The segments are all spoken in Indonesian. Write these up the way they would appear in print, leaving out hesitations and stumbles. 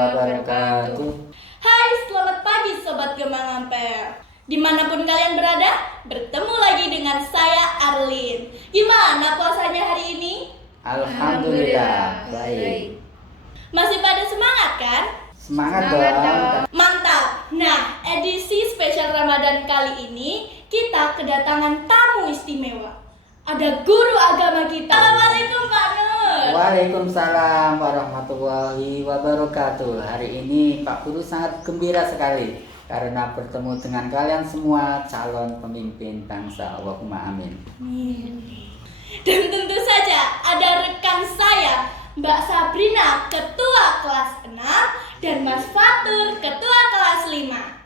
wabarakatuh. Hai, selamat pagi Sobat Gemang Ampere. Dimanapun kalian berada, bertemu lagi dengan saya Arlin. Gimana puasanya hari ini? Alhamdulillah, baik. Masih pada semangat kan? Semangat dong. Mantap. Nah, edisi spesial Ramadan kali ini kita kedatangan tamu istimewa. Ada guru agama kita. Assalamualaikum Pak Nur. Waalaikumsalam warahmatullahi wabarakatuh. Hari ini Pak Guru sangat gembira sekali karena bertemu dengan kalian semua calon pemimpin bangsa. Allahumma amin. Dan tentu saja ada rekan saya, Mbak Sabrina, Ketua kelas 6, dan Mas Fatur, Ketua kelas 5.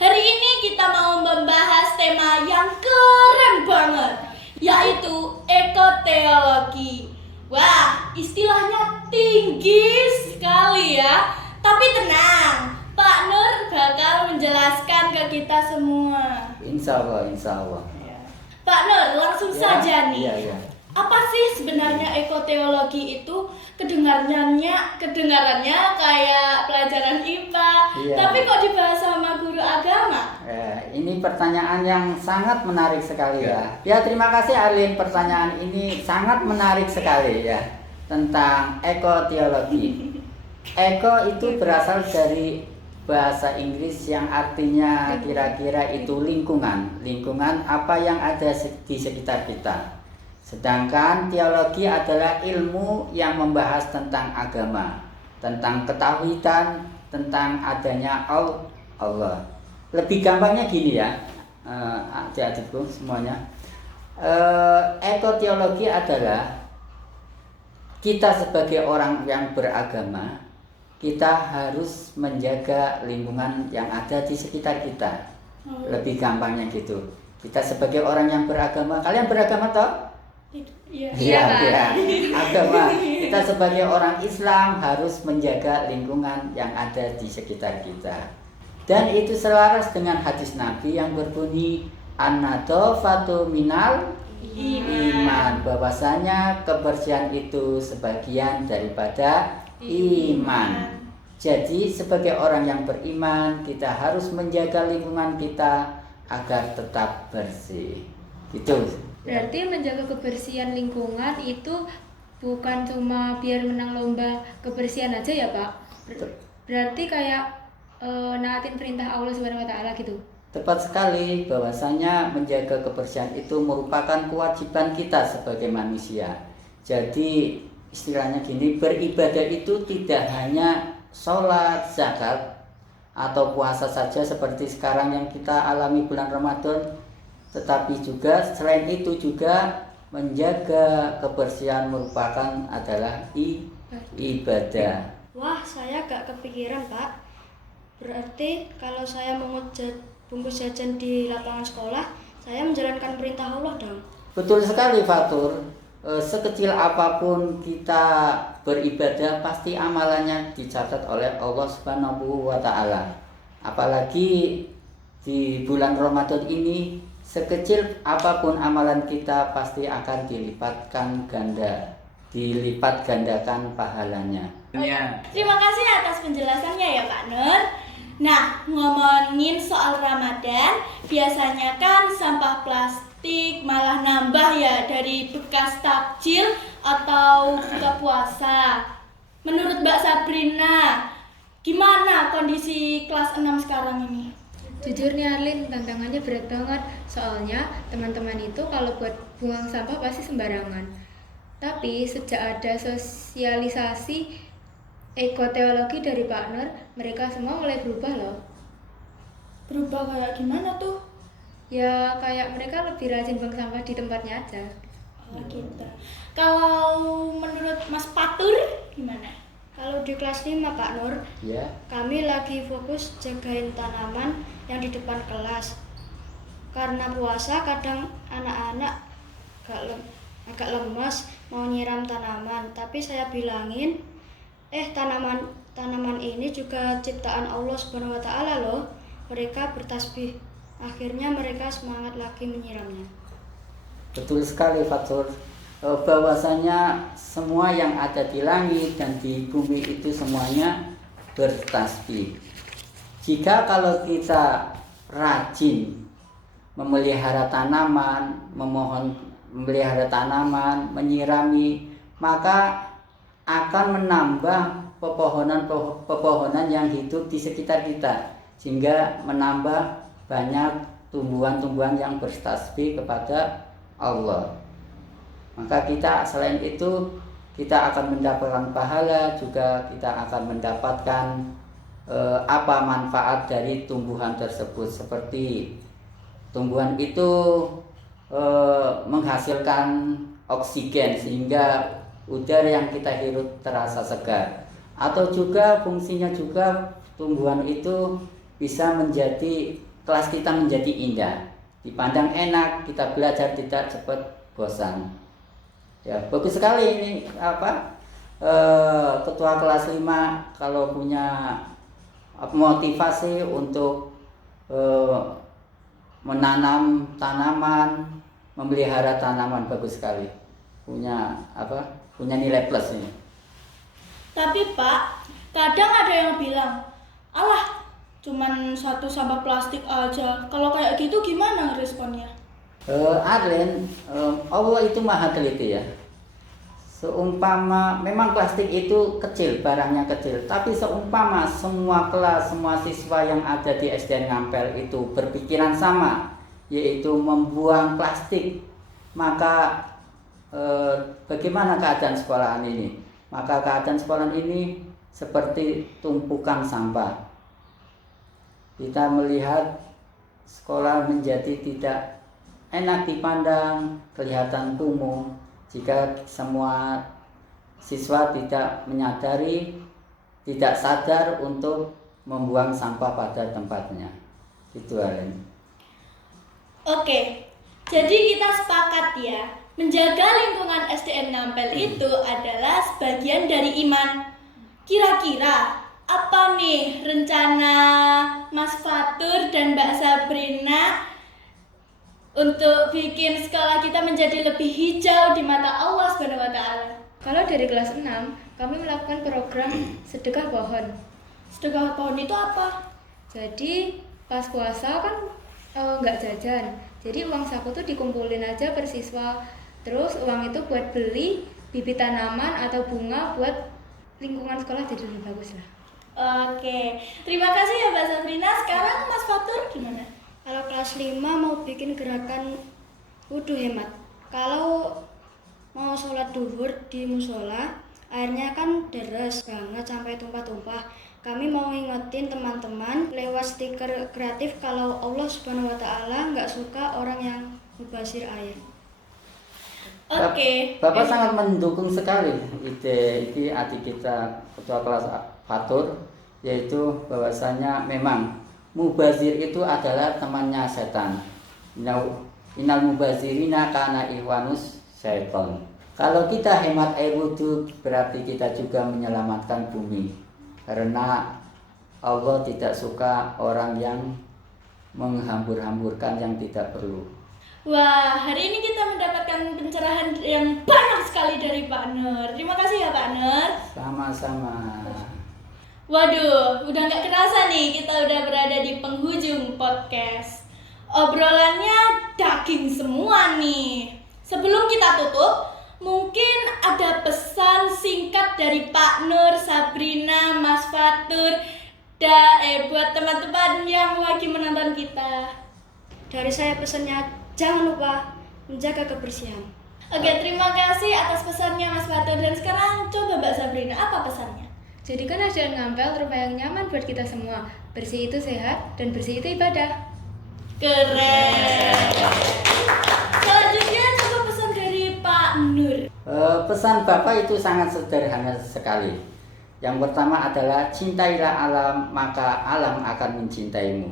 Hari ini kita mau membahas tema yang keren banget, yaitu ekoteologi. Wah, istilahnya tinggi sekali ya. Tapi tenang, Pak Nur bakal menjelaskan ke kita semua. Insya Allah. Pak Nur, langsung saja nih. Iya. Apa sih sebenarnya ekoteologi itu? Kedengarannya kayak pelajaran IPA, Iya. tapi kok dibahas sama guru agama? Ini pertanyaan yang sangat menarik sekali ya. Ya, terima kasih Arlin, pertanyaan ini sangat menarik sekali ya, tentang ekoteologi. Eko itu berasal dari bahasa Inggris yang artinya kira-kira itu lingkungan apa yang ada di sekitar kita. Sedangkan teologi adalah ilmu yang membahas tentang agama, tentang ketauhidan, tentang adanya Allah. Lebih gampangnya gini ya, adik-adikku semuanya. Ekoteologi adalah kita sebagai orang yang beragama, kita harus menjaga lingkungan yang ada di sekitar kita. Lebih gampangnya gitu. Kita sebagai orang yang beragama, kalian beragama toh? Iya. Agama. Kita sebagai orang Islam harus menjaga lingkungan yang ada di sekitar kita. Dan itu selaras dengan hadis Nabi yang berbunyi an-nadhafatu minal iman, bahwasanya kebersihan itu sebagian daripada iman. Jadi sebagai orang yang beriman, kita harus menjaga lingkungan kita agar tetap bersih. Gitu. Berarti menjaga kebersihan lingkungan itu bukan cuma biar menang lomba kebersihan aja ya Pak? Berarti kayak naatin perintah Allah Subhanahu wa taala gitu. Tepat sekali, bahwasanya menjaga kebersihan itu merupakan kewajiban kita sebagai manusia. Jadi istilahnya gini, beribadah itu tidak hanya sholat, zakat, atau puasa saja seperti sekarang yang kita alami bulan Ramadan, tetapi juga selain itu juga menjaga kebersihan merupakan adalah ibadah. Wah, saya gak kepikiran Pak. Berarti kalau saya mengucap bungkus jajan di lapangan sekolah, saya menjalankan perintah Allah dong. Betul sekali Fatur. Sekecil apapun kita beribadah, pasti amalannya dicatat oleh Allah Subhanahu wa taala. Apalagi di bulan Ramadan ini, sekecil apapun amalan kita pasti akan dilipat gandakan pahalanya. Terima kasih atas penjelasannya ya Pak Nur. Nah, ngomongin soal Ramadan, biasanya kan sampah plastik malah nambah ya dari bekas takjil atau buka puasa. Menurut Mbak Sabrina, gimana kondisi kelas 6 sekarang ini? Jujur nih Arlin, tantangannya berat banget. Soalnya teman-teman itu kalau buat buang sampah pasti sembarangan. Tapi sejak ada sosialisasi ekoteologi dari Pak Nur, mereka semua mulai berubah loh. Berubah kayak gimana tuh? Ya kayak mereka lebih rajin buang sampah di tempatnya aja. Oh gitu. Kalau menurut Mas Fatur gimana? Kalau di kelas 5 Pak Nur, Ya. kami lagi fokus jagain tanaman yang di depan kelas. Karena puasa kadang anak-anak agak lemas mau nyiram tanaman, tapi saya bilangin, tanaman ini juga ciptaan Allah Subhanahu wa taala loh. Mereka bertasbih. Akhirnya mereka semangat lagi menyiramnya. Betul sekali Fatur. bahwasanya semua yang ada di langit dan di bumi itu semuanya bertasbih. Jika kalau kita rajin memelihara tanaman, memelihara tanaman, menyirami, maka akan menambah pepohonan yang hidup di sekitar kita, sehingga menambah banyak tumbuhan-tumbuhan yang bertasbih kepada Allah. Maka kita selain itu kita akan mendapatkan pahala, juga kita akan mendapatkan apa manfaat dari tumbuhan tersebut, seperti tumbuhan itu menghasilkan oksigen sehingga udara yang kita hirup terasa segar, atau juga fungsinya juga tumbuhan itu bisa menjadi kelas kita menjadi indah, dipandang enak, kita belajar tidak cepat bosan. Ya, bagus sekali ini ketua kelas 5 kalau punya motivasi untuk menanam tanaman, memelihara tanaman, bagus sekali. Punya nilai plus ini. Tapi Pak, kadang ada yang bilang, alah cuman satu sampah plastik aja. Kalau kayak gitu gimana responnya? Arlen, Allah itu maha teliti ya. Seumpama memang plastik itu kecil, barangnya kecil, tapi seumpama semua kelas, semua siswa yang ada di SDN Ngampel itu berpikiran sama, yaitu membuang plastik, maka bagaimana keadaan sekolahan ini? Maka keadaan sekolahan ini seperti tumpukan sampah. Kita melihat sekolah menjadi tidak enak dipandang, kelihatan kumuh jika semua siswa tidak menyadari, tidak sadar untuk membuang sampah pada tempatnya. Itu Alen. Oke, jadi kita sepakat ya, menjaga lingkungan SDN Ngampel itu adalah sebagian dari iman. Kira-kira apa nih rencana Mas Fatur dan Mbak Sabrina untuk bikin sekolah kita menjadi lebih hijau di mata Allah SWT? Kalau dari kelas 6, kami melakukan program sedekah pohon. Sedekah pohon itu apa? Jadi pas puasa kan nggak jajan, jadi uang saku tuh dikumpulin aja per siswa. Terus uang itu buat beli bibit tanaman atau bunga buat lingkungan sekolah jadi lebih bagus lah. Oke, terima kasih ya Mbak Sabrina. Sekarang Mas Fatur gimana? Kalau kelas 5 mau bikin gerakan wudhu hemat. Kalau mau sholat duhur di musola, airnya kan deres banget sampai tumpah-tumpah. Kami mau ngingetin teman-teman lewat stiker kreatif kalau Allah Subhanahu wa Ta'ala nggak suka orang yang mubazir air. Oke. Bapak sangat mendukung sekali ide ini adik kita ketua kelas Fatur, yaitu bahwasanya memang mubazir itu adalah temannya setan. Innal mubazirina kana ihwanus syaiton. Kalau kita hemat air wudhu, berarti kita juga menyelamatkan bumi. Karena Allah tidak suka orang yang menghambur-hamburkan yang tidak perlu. Wah, hari ini kita mendapatkan pencerahan yang banyak sekali dari Pak Nur. Terima kasih ya Pak Nur. Sama-sama. Waduh, udah gak kerasa nih kita udah berada di penghujung podcast. Obrolannya daging semua nih. Sebelum kita tutup, mungkin ada pesan singkat dari Pak Nur, Sabrina, Mas Fatur, buat teman-teman yang lagi menonton kita. Dari saya pesannya, jangan lupa menjaga kebersihan. Oke, terima kasih atas pesannya Mas Fatur. Dan sekarang coba Mbak Sabrina, apa pesannya? Jadikan SDN Ngampel rumah yang nyaman buat kita semua. Bersih itu sehat dan bersih itu ibadah. Keren. Selanjutnya coba pesan dari Pak Nur. Pesan Bapak itu sangat sederhana sekali. Yang pertama adalah cintailah alam, maka alam akan mencintaimu.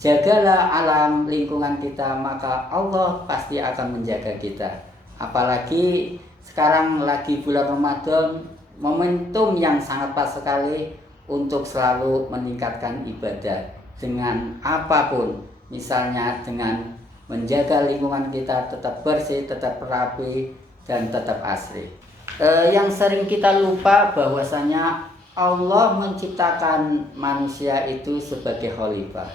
Jagalah alam lingkungan kita, maka Allah pasti akan menjaga kita. Apalagi sekarang lagi bulan Ramadan, momentum yang sangat pas sekali untuk selalu meningkatkan ibadah dengan apapun. Misalnya dengan menjaga lingkungan kita tetap bersih, tetap rapi, dan tetap asli. Yang sering kita lupa bahwasanya Allah menciptakan manusia itu sebagai khalifah.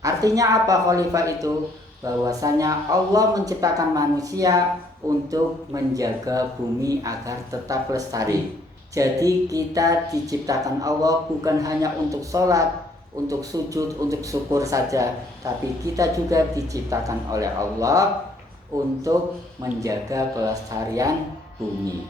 Artinya apa khalifah itu? Bahwasanya Allah menciptakan manusia untuk menjaga bumi agar tetap lestari. Jadi kita diciptakan Allah bukan hanya untuk sholat, untuk sujud, untuk syukur saja, tapi kita juga diciptakan oleh Allah untuk menjaga pelestarian bumi.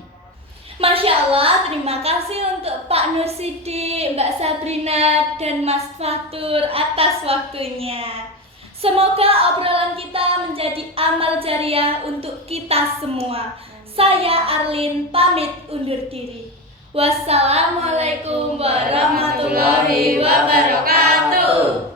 Masya Allah, terima kasih untuk Pak Nur Sidik, Mbak Sabrina, dan Mas Fatur atas waktunya. Semoga obrolan kita menjadi amal jariah untuk kita semua. Saya Arlin pamit undur diri. Wassalamualaikum warahmatullahi wabarakatuh.